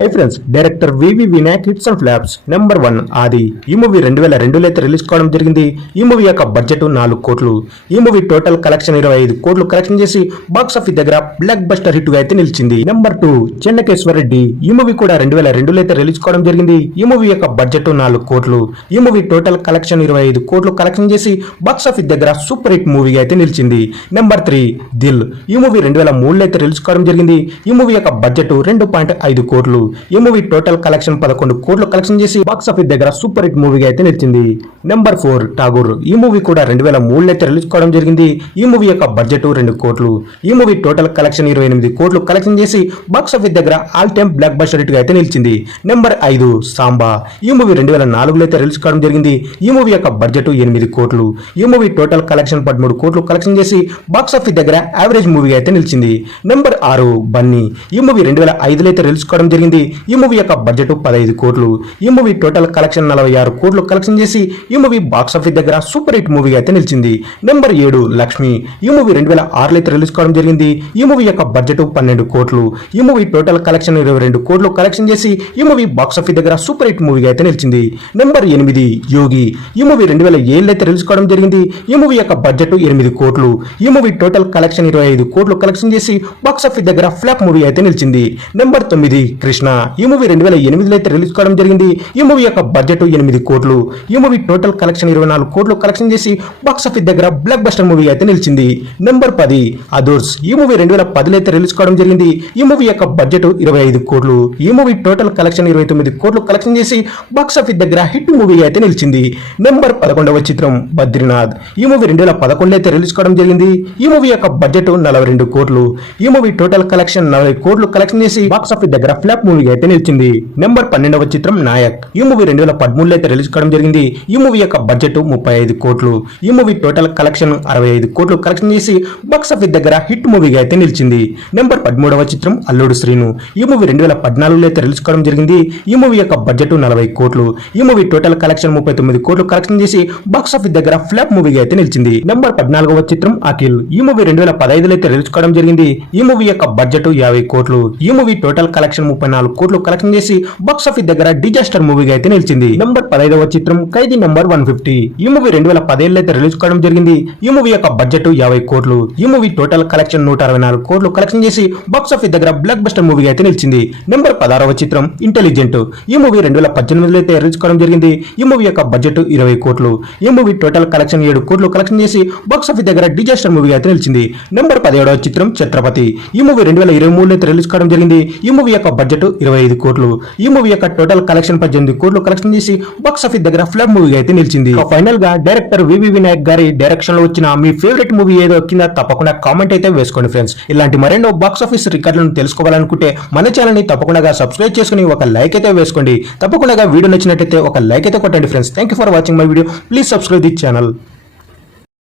High friends, director V V Vinayak hits and flops number 1 Aadi. ఈ movie 2002లో అయితే release కావడం జరిగింది. ఈ మూవీ యొక్క బడ్జెట్ 4 కోట్లు. ఈ మూవీ టోటల్ కలెక్షన్ 25 కోట్లు కలెక్షన్ చేసి బాక్స్ ఆఫీస్ దగ్గర బ్లాక్ బస్టర్ హిట్ గా అయితే నిలిచింది. నెంబర్ 2 చెన్నకేశ్వర రెడ్డి. ఈ మూవీ కూడా 2002లో అయితే రిలీజ్ కావడం జరిగింది. ఈ మూవీ యొక్క బడ్జెట్ 4 కోట్లు. ఈ మూవీ టోటల్ కలెక్షన్ 25 కోట్లు కలెక్షన్ చేసి బాక్స్ ఆఫీస్ దగ్గర సూపర్ హిట్ మూవీగా అయితే నిలిచింది. నెంబర్ 3 దిల్. ఈ మూవీ 2003లో అయితే రిలీజ్ కావడం జరిగింది. ఈ మూవీ యొక్క బడ్జెట్ 2.5 కోట్లు. ఈ మూవీ టోటల్ కలెక్షన్ 11 కోట్లు కలెక్షన్ చేసి బాక్స్ ఆఫీస్ దగ్గర సూపర్ హిట్ మూవీగా అయితే నిలిచింది. నెంబర్ 4 ఠాగూర్. ఈ మూవీ కూడా 2003లో అయితే రిలీజ్ కావడం జరిగింది. ఈ మూవీ యొక్క బడ్జెట్ 2 కోట్లు. ఈ మూవీ టోటల్ కలెక్షన్ 28 కోట్లు కలెక్షన్ చేసి బాక్స్ ఆఫీస్ దగ్గర all time block buster hit గా అయితే నిలిచింది. నెంబర్ 5 సాంబా. ఈ మూవీ 2004లో అయితే రిలీజ్ కావడం జరిగింది. ఈ మూవీ యొక్క బడ్జెట్ 8 కోట్లు. ఈ మూవీ టోటల్ కలెక్షన్ 13 కోట్లు కలెక్షన్ చేసి బాక్స్ ఆఫీస్ దగ్గర యావరేజ్ మూవీగా అయితే నిలిచింది. నెంబర్ 6 బన్నీ. ఈ మూవీ 2005లో అయితే రిలీజ్ కావడం జరిగింది. ఈ మూవీ యొక్క బడ్జెట్ 15 కోట్లు. ఈ మూవీ టోటల్ కలెక్షన్ 46 కోట్లు కలెక్షన్ చేసి ఈ మూవీ బాక్స్ ఆఫీస్ దగ్గర సూపర్ హిట్ మూవీగా అయితే నిలిచింది. నెంబర్ 7 లక్ష్మి. ఈ మూవీ 2006లో అయితే రిలీజ్ కావడం జరిగింది. ఈ మూవీ యొక్క బడ్జెట్ 12 కోట్లు. ఈ మూవీ టోటల్ కలెక్షన్ 22 కోట్లు కలెక్షన్ చేసి ఈ మూవీ బాక్స్ ఆఫీస్ దగ్గర సూపర్ హిట్ మూవీగా అయితే నిలిచింది. నెంబర్ 8 యోగి. ఈ మూవీ 2007లో అయితే రిలీజ్ కావడం జరిగింది. ఈ మూవీ యొక్క బడ్జెట్ 8 కోట్లు. ఈ మూవీ టోటల్ కలెక్షన్ 25 కోట్లు కలెక్షన్ చేసి బాక్స్ ఆఫీస్ దగ్గర ఫ్లాప్ మూవీ అయితే నిలిచింది. నెంబర్ 9 కృష్ణ. ఈ మూవీ 2008లో అయితే రిలీజ్ కావడం జరిగింది. ఈ మూవీ యొక్క బడ్జెట్ 8 కోట్లు. ఈ మూవీ టోటల్ కలెక్షన్ 24 కోట్లు కలెక్షన్ చేసి బాక్స్ ఆఫీస్ దగ్గర బ్లాక్ బస్టర్ మూవీ అయితే నిలిచింది. Number 10 others. ఈ మూవీ 2010లో అయితే రిలీజ్ కావడం జరిగింది. ఈ మూవీ యొక్క బడ్జెట్ 25 కోట్లు. ఈ మూవీ టోటల్ కలెక్షన్ 29 కోట్లు కలెక్షన్ చేసి బాక్స్ ఆఫీస్ దగ్గర హిట్ మూవీ అయితే నిలిచింది. నెంబర్ 11వ చిత్రం బద్రీనాథ్. ఈ మూవీ 2011లో అయితే రిలీజ్ కావడం జరిగింది. ఈ మూవీ యొక్క బడ్జెట్ 42 కోట్లు. ఈ మూవీ టోటల్ కలెక్షన్ 40 కోట్లు కలెక్షన్ చేసి బాక్స్ ఆఫీస్ దగ్గర ఫ్లాప్ మూవీ అయితే నిలిచింది. నెంబర్ 12వ చిత్రం నాయక్. ఈ మూవీ 2013లో అయితే రిలీజ్ కావడం జరిగింది. ఈ మూవీ యొక్క బడ్జెట్ 35 కోట్లు. ఈ మూవీ టోటల్ కలెక్షన్ 65 కోట్లు కలెక్షన్ చేసి బాక్స్ ఆఫీస్ దగ్గర హిట్ మూవీగా అయితే నిలిచింది. నెంబర్ 13వ చిత్రం అల్లుడు శ్రీను. ఈ మూవీ 2014లో అయితే రిలీజ్ కావడం జరిగింది. ఈ మూవీ యొక్క బడ్జెట్ 40 కోట్లు. ఈ మూవీ టోటల్ కలెక్షన్ 39 కోట్లు కలెక్షన్ చేసి బాక్స్ ఆఫీస్ దగ్గర ఫ్లాప్ మూవీగా అయితే నిలిచింది. నెంబర్ 14వ చిత్రం అఖిల్. ఈ మూవీ 2015లో అయితే రిలీజ్ కావడం జరిగింది. ఈ మూవీ యొక్క బడ్జెట్ 50 కోట్లు. ఈ మూవీ టోటల్ కలెక్షన్ 34 కోట్లు కలెక్షన్ చేసి బాక్స్ ఆఫీస్ దగ్గర డిజాస్టర్ మూవీగా అయితే నిలిచింది. నెంబర్ 15వ చిత్రం ఖైదీ నెంబర్ 150. ఈ మూవీ 2017లో అయితే రిలీజ్ కావడం జరిగింది. ఈ మూవీ యొక్క బడ్జెట్ 50 కోట్లు. ఈ మూవీ టోటల్ కలెక్షన్ 164 కోట్లు కలెక్షన్ చేసి బాక్స్ ఆఫీస్ దగ్గర బ్లాక్ బస్టర్ మూవీగా అయితే నిలిచింది. నెంబర్ 16వ చిత్రం ఇంటెలిజెంట్. ఈ మూవీ 2018లో అయితే రిలీజ్ కావడం జరిగింది. ఈ మూవీ యొక్క బడ్జెట్ 20 కోట్లు. ఈ మూవీ టోటల్ కలెక్షన్ 7 కోట్లు కలెక్షన్ చేసి బాక్స్ ఆఫీస్ దగ్గర డిజాస్టర్ మూవీగా అయితే నిలిచింది. నెంబర్ 17వ చిత్రం ఛత్రపతి. ఈ మూవీ 2023లో అయితే రిలీజ్ కావడం జరిగింది. ఈ మూవీ యొక్క బడ్జెట్ 25 కోట్లు. ఈ మూవీ యొక్క టోటల్ కలెక్షన్ 18 కోట్లు కలెక్షన్ చేసి బాక్స్ ఆఫీస్ దగ్గర ఫ్లాప్ మూవీగా అయితే నిలిచింది. ఫైనల్ గా డైరెక్టర్ వివి వినాయక్ గారి డైరెక్షన్ లో వచ్చిన మీ ఫేవరెట్ మూవీ ఏదో కింద తప్పకుండా కామెంట్ అయితే వేసుకోండి ఫ్రెండ్స్. ఇలాంటి మరెన్నో బాక్స్ ఆఫీస్ రికార్డులను తెలుసుకోవాలనుకుంటే మన ఛానల్ ని తప్పకుండా సబ్స్క్రైబ్ చేసుకుని ఒక లైక్ అయితే వేసుకోండి. తప్పకుండా వీడియో నచ్చినట్లయితే ఒక లైక్ అయితే కొట్టండి friends. Thank you for watching my video. Please subscribe the channel.